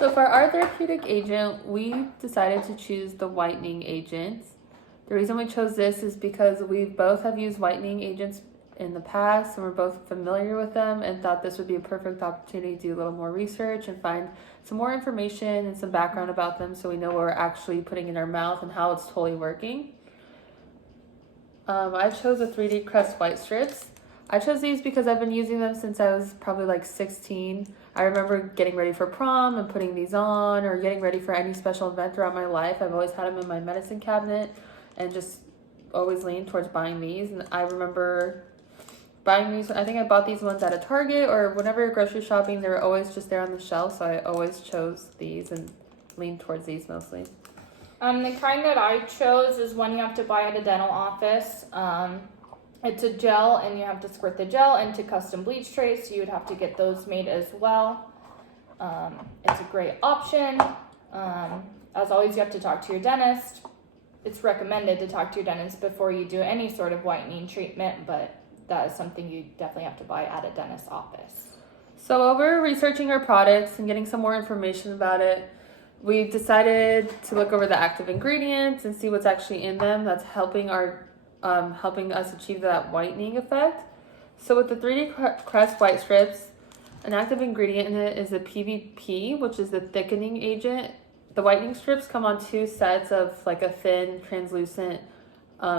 So for our therapeutic agent, we decided to choose the whitening agents. The reason we chose this is because we both have used whitening agents in the past and we're both familiar with them and thought this would be a perfect opportunity to do a little more research and find some more information and some background about them so we know what we're actually putting in our mouth and how it's totally working. I chose the 3D Crest White Strips. I chose these because I've been using them since I was probably like 16. I remember getting ready for prom and putting these on, or getting ready for any special event throughout my life. I've always had them in my medicine cabinet and just always leaned towards buying these. And I remember buying these, I think I bought these ones at a Target or whenever you're grocery shopping, they were always just there on the shelf. So I always chose these and leaned towards these mostly. The kind that I chose is one you have to buy at a dental office. It's a gel, and you have to squirt the gel into custom bleach trays, so you would have to get those made as well. It's a great option. As always, you have to talk to your dentist. It's recommended to talk to your dentist before you do any sort of whitening treatment, but that is something you definitely have to buy at a dentist's office. So over researching our products and getting some more information about it, we decided to look over the active ingredients and see what's actually in them that's helping us achieve that whitening effect. So with the 3D Crest White Strips, an active ingredient in it is the PVP, which is the thickening agent. The whitening strips come on 2 sets of like a thin, translucent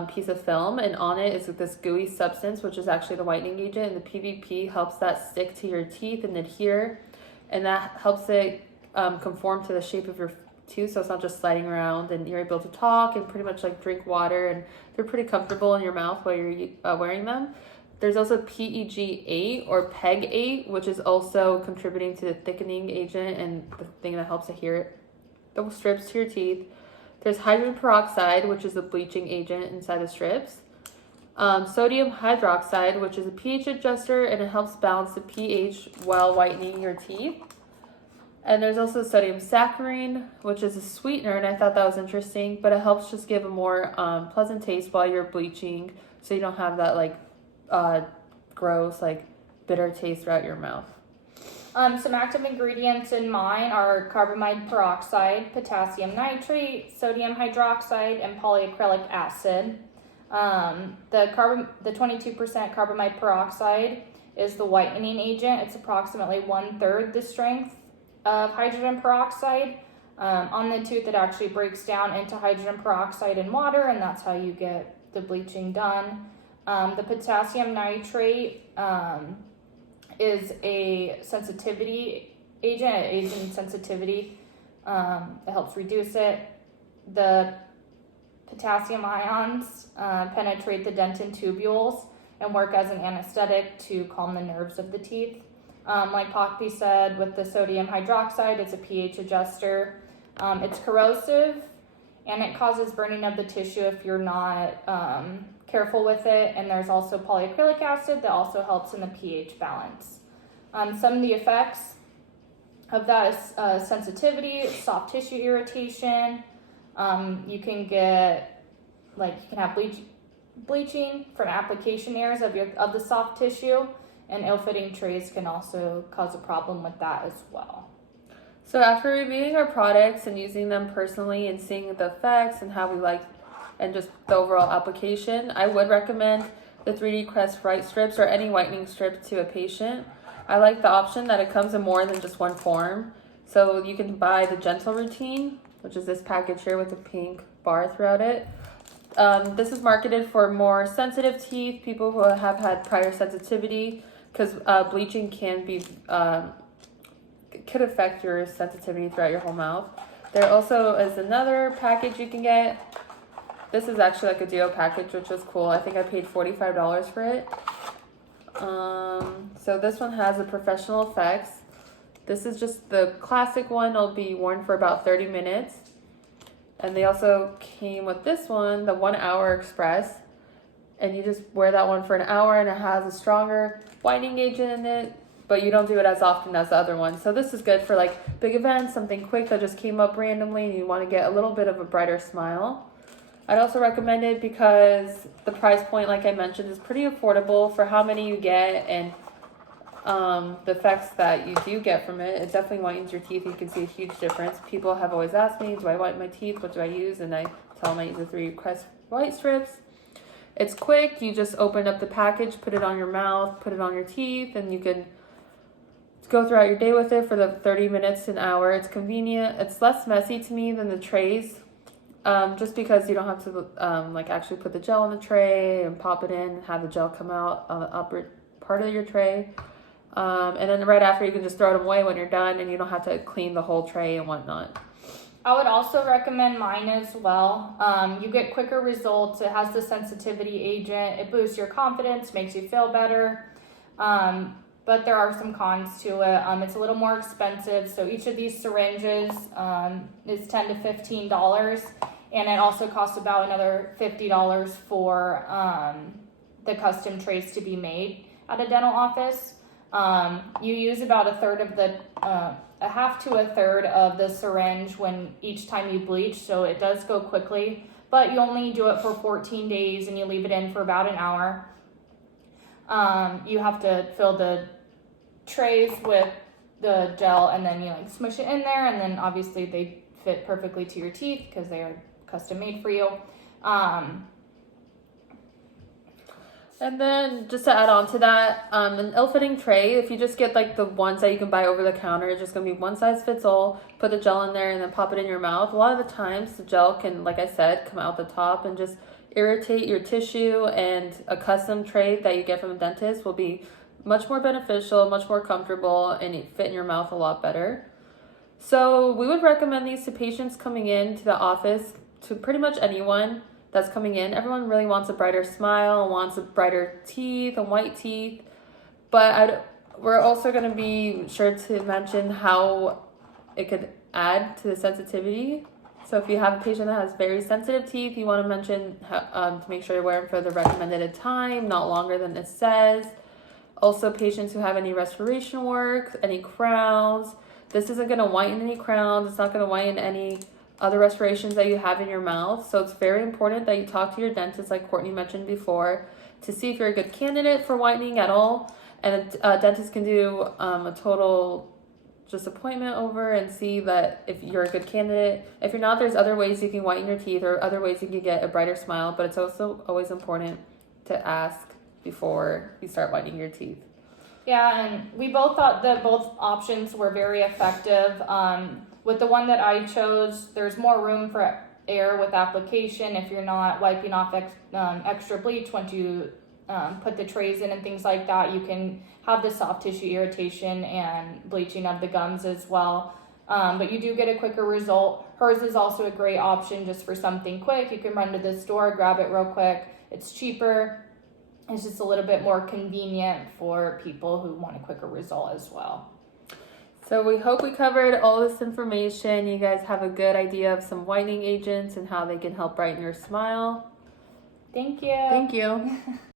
piece of film, and on it is this gooey substance, which is actually the whitening agent, and the PVP helps that stick to your teeth and adhere, and that helps it conform to the shape of your tooth, so it's not just sliding around, and you're able to talk and pretty much like drink water, and they're pretty comfortable in your mouth while you're wearing them. There's also PEG8 or PEG8, which is also contributing to the thickening agent and the thing that helps adhere the strips to your teeth. There's hydrogen peroxide, which is the bleaching agent inside the strips. Sodium hydroxide, which is a pH adjuster, and it helps balance the pH while whitening your teeth. And there's also sodium saccharine, which is a sweetener, and I thought that was interesting, but it helps just give a more pleasant taste while you're bleaching, so you don't have that like gross, like bitter taste throughout your mouth. Some active ingredients in mine are carbamide peroxide, potassium nitrate, sodium hydroxide, and polyacrylic acid. The 22% carbamide peroxide is the whitening agent. It's approximately 1/3 the strength of hydrogen peroxide. On the tooth, it actually breaks down into hydrogen peroxide and water, and that's how you get the bleaching done. The potassium nitrate is a sensitivity agent. It aids in sensitivity. It helps reduce it. The potassium ions penetrate the dentin tubules and work as an anesthetic to calm the nerves of the teeth. Like Poppy said, with the sodium hydroxide, it's a pH adjuster. It's corrosive, and it causes burning of the tissue if you're not careful with it. And there's also polyacrylic acid that also helps in the pH balance. Some of the effects of that is sensitivity, soft tissue irritation. You can have bleaching from application areas of the soft tissue, and ill-fitting trays can also cause a problem with that as well. So after reviewing our products and using them personally and seeing the effects and how we like and just the overall application, I would recommend the 3D Crest White Strips or any whitening strip to a patient. I like the option that it comes in more than just one form. So you can buy the Gentle Routine, which is this package here with a pink bar throughout it. This is marketed for more sensitive teeth, people who have had prior sensitivity, because bleaching could affect your sensitivity throughout your whole mouth. There also is another package you can get. This is actually like a duo package, which was cool. I think I paid $45 for it. So this one has the professional effects. This is just the classic one. It'll be worn for about 30 minutes. And they also came with this one, the 1 Hour Express. And you just wear that one for an hour, and it has a stronger whitening agent in it, but you don't do it as often as the other one. So this is good for like big events, something quick that just came up randomly and you want to get a little bit of a brighter smile. I'd also recommend it because the price point, like I mentioned, is pretty affordable for how many you get, and the effects that you do get from it. It definitely whitens your teeth. You can see a huge difference. People have always asked me, do I whiten my teeth? What do I use? And I tell them I use the 3 Crest white strips. It's quick. You just open up the package, put it on your mouth, put it on your teeth, and you can go throughout your day with it for the 30 minutes to an hour. It's convenient. It's less messy to me than the trays, just because you don't have to like actually put the gel in the tray and pop it in and have the gel come out on the upper part of your tray. And then right after, you can just throw them away when you're done, and you don't have to clean the whole tray and whatnot. I would also recommend mine as well. You get quicker results. It has the sensitivity agent. It boosts your confidence, makes you feel better. But there are some cons to it. It's a little more expensive. So each of these syringes is $10 to $15. And it also costs about another $50 for the custom trays to be made at a dental office. You use about a half to a third of the syringe when each time you bleach, so it does go quickly, but you only do it for 14 days and you leave it in for about an hour. You have to fill the trays with the gel, and then you like smush it in there, and then obviously they fit perfectly to your teeth because they are custom made for you. And then just to add on to that, an ill-fitting tray, if you just get like the ones that you can buy over the counter, it's just going to be one size fits all. Put the gel in there and then pop it in your mouth. A lot of the times the gel can, like I said, come out the top and just irritate your tissue, and a custom tray that you get from a dentist will be much more beneficial, much more comfortable, and it fit in your mouth a lot better. So we would recommend these to patients coming in to the office, to pretty much anyone that's coming in. Everyone really wants a brighter smile, wants a brighter teeth and white teeth. But we're also going to be sure to mention how it could add to the sensitivity. So if you have a patient that has very sensitive teeth, you want to mention to make sure you're wearing for the recommended time, not longer than it says. Also, patients who have any restoration work, any crowns. This isn't going to whiten any crowns. It's not going to whiten any other restorations that you have in your mouth. So it's very important that you talk to your dentist, like Courtney mentioned before, to see if you're a good candidate for whitening at all. And a dentist can do a total just appointment over and see that if you're a good candidate. If you're not, there's other ways you can whiten your teeth or other ways you can get a brighter smile, but it's also always important to ask before you start whitening your teeth. Yeah, and we both thought that both options were very effective. With the one that I chose, there's more room for air with application if you're not wiping off extra bleach once you put the trays in and things like that. You can have the soft tissue irritation and bleaching of the gums as well. But you do get a quicker result. Hers is also a great option just for something quick. You can run to the store, grab it real quick. It's cheaper. It's just a little bit more convenient for people who want a quicker result as well. So we hope we covered all this information. You guys have a good idea of some whitening agents and how they can help brighten your smile. Thank you. Thank you.